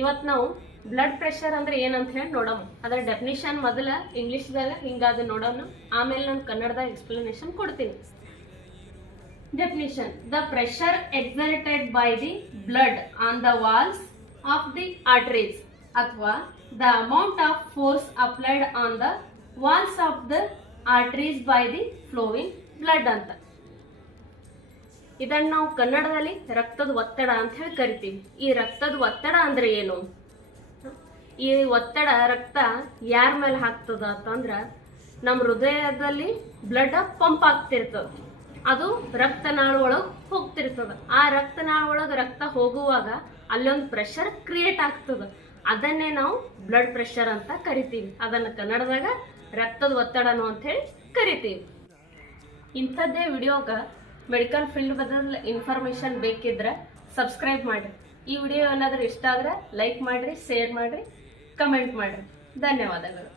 ಇವತ್ತು ನಾವು blood pressure ಅಂದ್ರೆ ಏನಂತ ಹೇಳಿ ನೋಡೋಣ. ಅದರ ಡೆಫಿನಿಷನ್ ಮೊದಲ ಇಂಗ್ಲಿಷ್ದಾಗ ಹಿಂಗಾದ ನೋಡೋಣ, ಆಮೇಲೆ ನಾನು ಕನ್ನಡದಾಗ ಎಕ್ಸ್ಪ್ಲನೇಷನ್ ಕೊಡ್ತೀನಿ. Definition: the pressure exerted by the blood on the walls of the arteries ಅಥವಾ the amount of force applied on the walls of the arteries by the flowing blood ಅಂತ. ಇದನ್ನ ನಾವು ಕನ್ನಡದಲ್ಲಿ ರಕ್ತದ ಒತ್ತಡ ಅಂತ ಹೇಳಿ ಕರಿತೀವಿ. ಈ ರಕ್ತದ ಒತ್ತಡ ಅಂದ್ರೆ ಏನು? ಈ ಒತ್ತಡ ರಕ್ತ ಯಾರ ಮೇಲೆ ಹಾಕ್ತದ ಅಂತಂದ್ರ ನಮ್ಮ ಹೃದಯದಲ್ಲಿ ಬ್ಲಡ್ ಪಂಪ್ ಆಗ್ತಿರ್ತದ, ಅದು ರಕ್ತನಾಳ ಒಳಗ್ ಹೋಗ್ತಿರ್ತದ. ಆ ರಕ್ತನಾಳ ಒಳಗ ರಕ್ತ ಹೋಗುವಾಗ ಅಲ್ಲೊಂದು ಪ್ರೆಷರ್ ಕ್ರಿಯೇಟ್ ಆಗ್ತದ, ಅದನ್ನೇ ನಾವು ಬ್ಲಡ್ ಪ್ರೆಷರ್ ಅಂತ ಕರಿತೀವಿ. ಅದನ್ನ ಕನ್ನಡದಾಗ ರಕ್ತದ ಒತ್ತಡನು ಅಂತ ಹೇಳಿ ಕರಿತೀವಿ. ಇಂಥದ್ದೇ ವಿಡಿಯೋಗ ಮೆಡಿಕಲ್ ಫೀಲ್ಡ್ ಬದಲು ಇನ್ಫಾರ್ಮೇಶನ್ ಬೇಕಿದ್ರೆ ಸಬ್ಸ್ಕ್ರೈಬ್ ಮಾಡಿರಿ. ಈ ವಿಡಿಯೋ ಏನಾದರೂ ಇಷ್ಟ ಆದ್ರೆ ಲೈಕ್ ಮಾಡ್ರಿ, ಶೇರ್ ಮಾಡ್ರಿ, ಕಮೆಂಟ್ ಮಾಡ್ರಿ. ಧನ್ಯವಾದಗಳು.